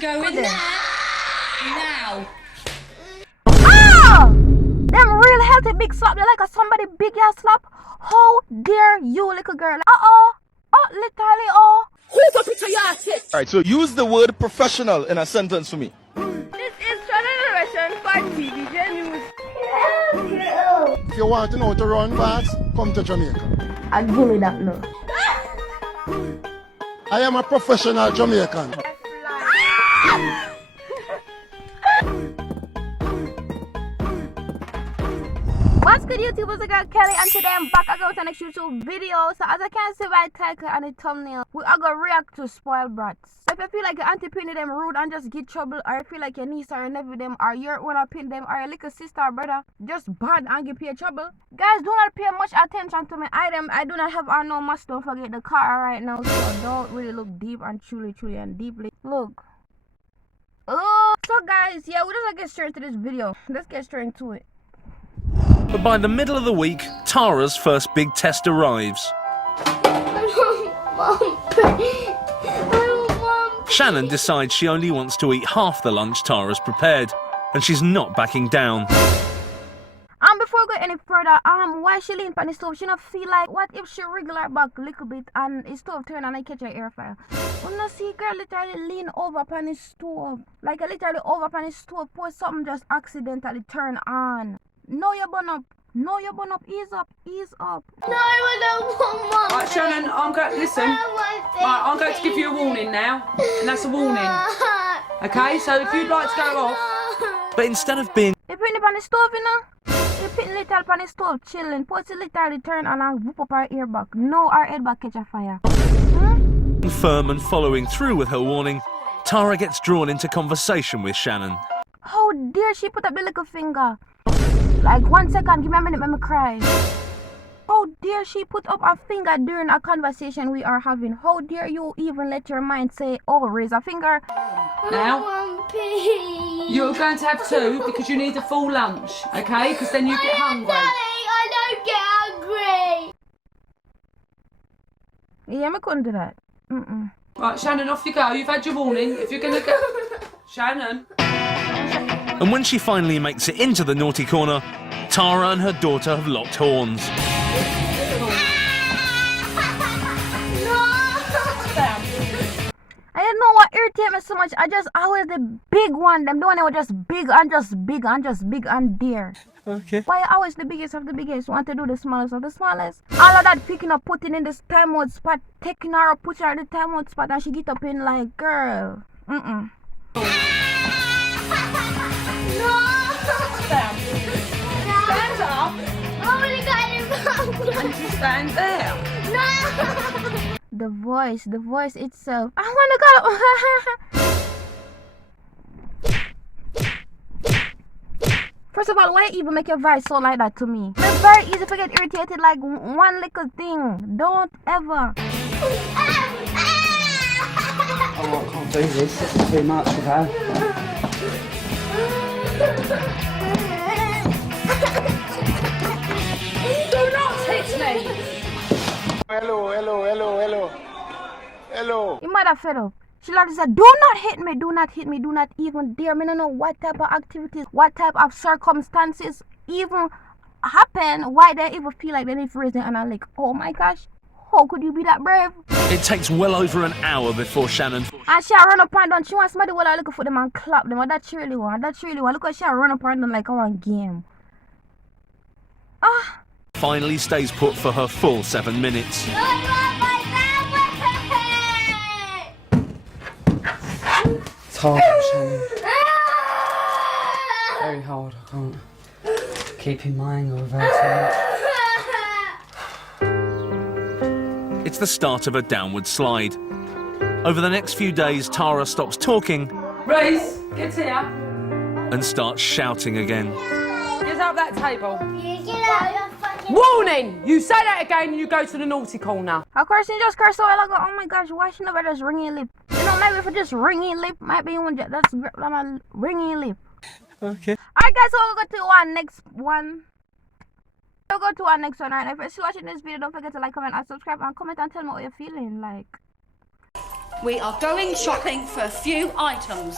go in there. Now. Ah! Them real healthy big slap. They like a somebody big ass slap. How dare you, little girl? Oh, literally, oh. Alright, so use the word professional in a sentence for me. This is generation for TVJ News. If you want to know to run fast, come to Jamaica. I give me that no. I am a professional Jamaican. What's good, YouTube? It's your girl Kelly, and today I'm back again with the next YouTube video. So as I can see by the title and the thumbnail, we are gonna react to spoiled brats. So if you feel like your auntie pinning them rude and just get trouble, or you feel like your niece or your nephew them, or your wanna pin them, or your little sister or brother just bad and get peer trouble, guys, do not pay much attention to my item. I do not have on no mask. Don't forget the car right now, so don't really look deep and truly and deeply. Look. Oh, so guys, yeah, we just get straight into this video. Let's get straight into it. But by the middle of the week, Tara's first big test arrives. Shannon decides she only wants to eat half the lunch Tara's prepared, and she's not backing down. Before we go any further, why she lean on the stove? She not feel like, what if she wriggle her back a little bit and the stove turn and I catch her air fryer? When you see girl literally lean over upon the stove, like literally over upon the stove, pour something just accidentally turn on. No, you burn up. No, you burn up. Ease up. Ease up. No, I don't want Mum. Right, Shannon, I'm going. Listen. Right, I'm going to give you a warning now, and that's a warning. Okay, so if you'd like to go off. But instead of being you putting it on the stove, you know? You putting little on the stove, chilling. Put it literally turn on and whoop up our ear back. No, our head back catch a fire. firm and following through with her warning, Tara gets drawn into conversation with Shannon. How dare she put up the little finger? Like 1 second, give me a minute, let me cry. How dare she put up a finger during a conversation we are having? How dare you even let your mind say, oh, raise a finger? Now, you're going to have 2 because you need a full lunch, okay? Because then you get hungry. I don't get hungry. Yeah, I couldn't do that. Right, Shannon, off you go. You've had your warning. If you're going to go... Shannon. And when she finally makes it into the naughty corner, Tara and her daughter have locked horns. I didn't know what irritated me so much. I was the big one. Them the one that was just big and just big and just big and dear. Okay. Why always the biggest of the biggest? Want to do the smallest of the smallest? All of that picking up, putting in this timeout spot, taking her up, putting her in the timeout spot, and she get up in like, girl. No! Stand up. I only got it And you stand there. No! The voice itself. I want to go. First of all, why even make your voice so like that to me? It's very easy to get irritated like one little thing. Don't ever. Oh, I can't do this. This is too much for her. Do not hit me. Hello. You might have fed up. She like said, do not hit me, do not hit me, do not even dare me. I don't know what type of activities, what type of circumstances even happen, why they even feel like they need to raise it. And I'm like, oh my gosh, how could you be that brave? It takes well over an hour before Shannon... And she run up and down. She wants somebody to look for them and clap them. And that's really one. That's really one. Look how she run up and down like our game. Ah. finally stays put for her full 7 minutes. I want my sandwich! It's hard, Shannon. Very hard. I can't keep in my anger without it. It's the start of a downward slide. Over the next few days, Tara stops talking Reese, get here. and starts shouting again. Get up that table. Warning! You say that again and you go to the naughty corner. Of course, you just cursed a while ago. Oh my gosh, why she never just ringing lip? You know, maybe if it just ringing lip, might be one that's ringing lip. Okay. Alright guys, so we'll go to our next one. We'll go to our next one, alright? If you're still watching this video, don't forget to like, comment, and subscribe, and comment and tell me what you're feeling like. We are going shopping for a few items.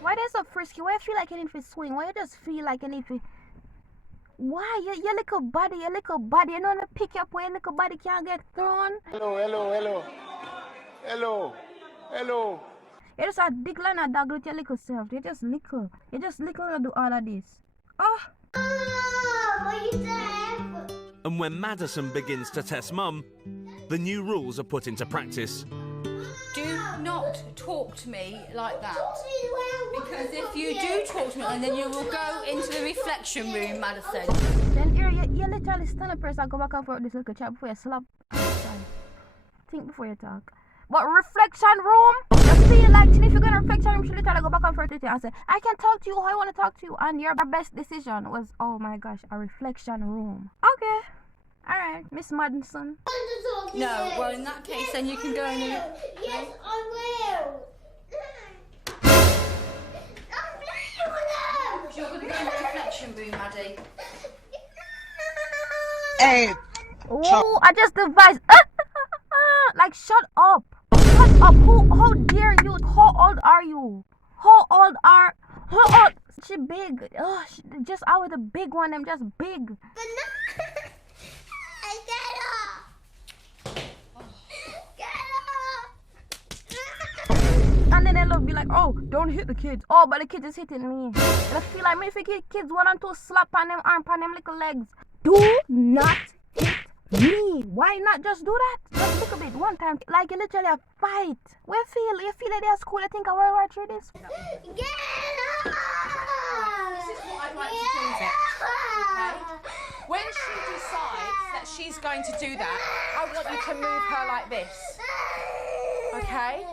Why they so frisky? Why you feel like you need to swing? Why you just feel like you need to... Why? Your little body, you know what to pick up where your little body can't get thrown? Hello. You just a dick line a dog with your little self. You just little and do all of this. Oh! And when Madison begins to test Mum, the new rules are put into practice. Do not talk to me like that. Because if you do talk to me, and then you will go into the reflection room, Madison. Then you literally stand up first and go back and forth this little chat before you slap. Think before you talk. But reflection room, you feel like if you're gonna reflection room, you should literally go back and forth with you and say, I can talk to you how I want to talk to you. And your best decision was, oh my gosh, a reflection room. Okay. Alright, Miss Madison. No, well in that case then you can go in the... Yes, I will. You're going to go in the reflection room, Maddie. Hey, Oh, I just devised. Like, shut up. Shut up. How dare you? How old are you? How old? She big. Oh, she just out with the big one. I'm just big. And then they'll be like, oh, don't hit the kids. Oh, but the kids is hitting me. And I feel like me if you get kids 1 and 2 slap on them arm, on them little legs. Do not hit me. Why not just do that? Just look a bit one time. Like you literally a fight. You feel like they're school. I think a World War III this. Get up! This is what I'd like to do with it. Okay? When she decides that she's going to do that, I want you to move her like this. Okay?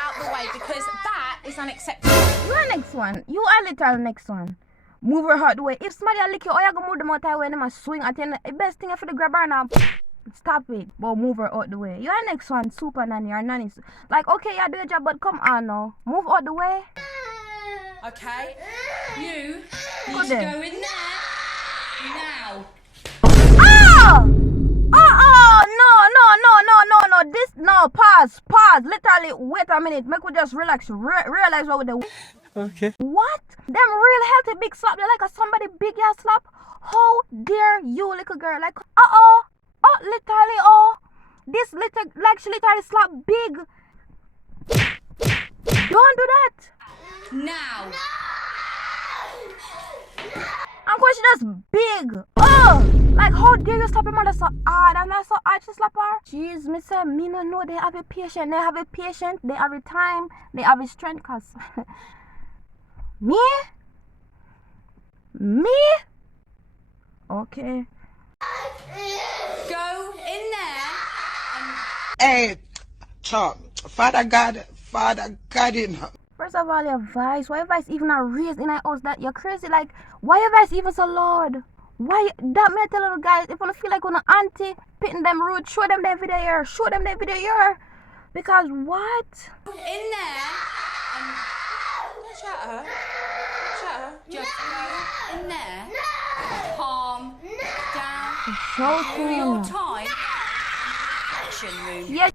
Out the way, because that is unacceptable. You are next one. You are literal next one. Move her out the way. If somebody lick you, oh, you go move them out the way and them a swing at you. The best thing is for the grab her now. Stop it. But move her out the way. You are next one. Super nanny or nanny. Like, okay, you do your job, but come on now. Move out the way. Okay? You need to go in there now. Oh! No. Pause. Literally, wait a minute. Make we just relax. Realize what we do. Okay. What? Them real healthy big slap. They like a somebody big ass slap. How dare you, little girl? Like, literally, this little, like she literally slap big. Don't do that. Now. And because she just big. Like how dare you slap your mother so hard and not so hard to slap her? Jeez, me say, me no know they have a patient. They have a patient, they have a time, they have a strength, cause me? Okay. Go in there and... hey, Chop, Father God in her. First of all, your voice, why your voice even a raised in our house that you're crazy? Like, why your voice even so loud? Why that may tell you guys, if you feel like when an auntie pitting them rude, show them their video here. Because what? in there and... Shut her. Just go in there. Calm down. So Your time. Action room. Yes.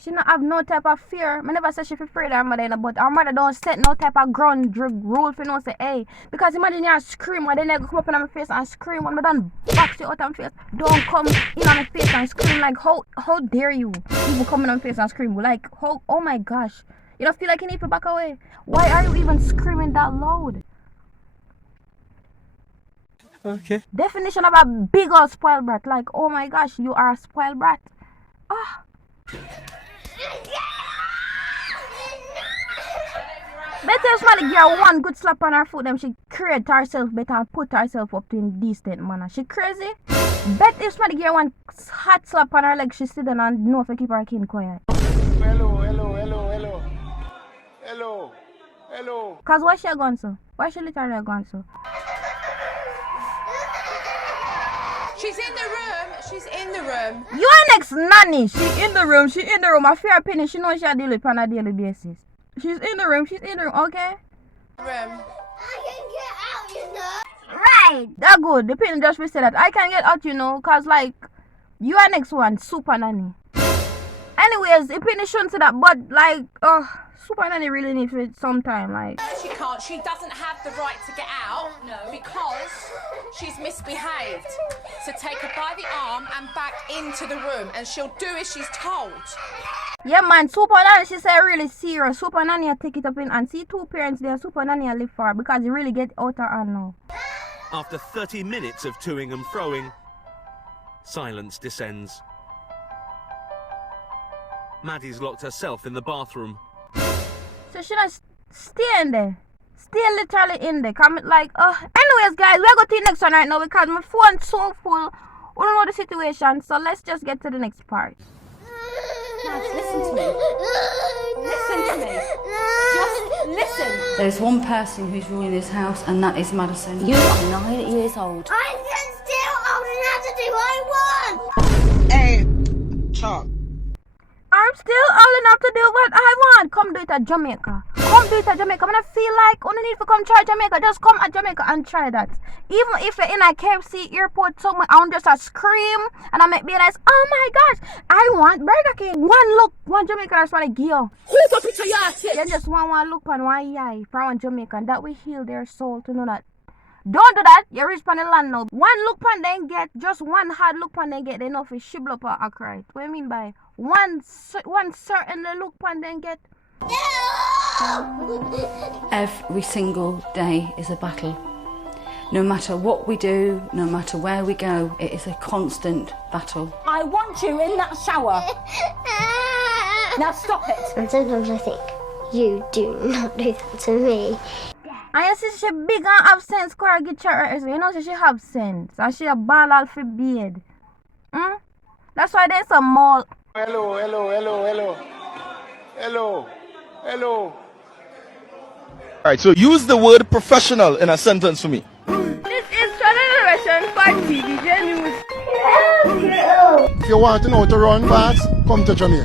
She don't have no type of fear. I never say she afraid of her mother, but her mother don't set no type of ground rule for no say, hey. Because imagine you scream when they never come up in my face and scream when I done box you out of my face. Don't come in on my face and scream like, how dare you even come in on my face and scream? Like, how, oh my gosh. You don't feel like you need to back away? Why are you even screaming that loud? Okay. Definition of a big old spoiled brat. Like, oh my gosh, you are a spoiled brat. Better if somebody give her one good slap on her foot, then she create herself better and put herself up to a decent manner. She crazy? Bet if somebody give her one hot slap on her leg, she sit down and know if I keep her kid quiet. Hello. Cause why she gone so? Why she literally gone so? She's in the room. You are next nanny. She in the room. I fear opinion. She knows she deal with on a daily basis. She's in the room, okay? I can get out, you know. Right. That good. The pin just said that. I can get out, you know, cause like You are next one, Super Nanny. Anyways, if Penny shouldn't say that, but like, Super Nanny really needs it sometime, like. She can't. She doesn't have the right to get out because she's misbehaved. So take her by the arm and back into the room, and she'll do as she's told. Yeah, man, Super Nanny, she said really serious. Super Nanny take it up in and see two parents there. Super Nanny live for her because you really get out of hand now. After 30 minutes of toing and froing, silence descends. Maddie's locked herself in the bathroom. So should I stay in there? Stay literally in there. Comment like, anyways, guys, we're going to the next one right now because my phone's so full. We don't know the situation, so let's just get to the next part. Mads, listen to me. Listen to me. Just listen. There's one person who's ruling this house, and that is Madison. You are 9 years old. I'm still old enough to do what I want. Hey, Chuck. I'm still old enough to do what I want. Come do it at Jamaica. Come do it at Jamaica. When I feel like you need to come try Jamaica, just come at Jamaica and try that. Even if you're in a KFC airport somewhere, I want just a scream and I make be like, oh my gosh, I want Burger King. One look, one Jamaican that's what I give you. Who's up to your shit? You just one look and one eye for one Jamaican. That will heal their soul to know that. Don't do that. You reach on the land now. One look pan then get, just one hard look pan then get enough to shibble up a cry. What do you mean by one certain look pan then get? Every single day is a battle. No matter what we do, no matter where we go, it is a constant battle. I want you in that shower. Now stop it. And sometimes I think, you do not do that to me. And you see she big and have sense, Cora get her, you know she have sense. And she a ball all for beard. That's why there's a mall. Hello, hello, hello, hello. Hello, hello. Alright, so use the word professional in a sentence for me. This is Generation for TDJ News. If you want to know how to run fast, come to Jamaica.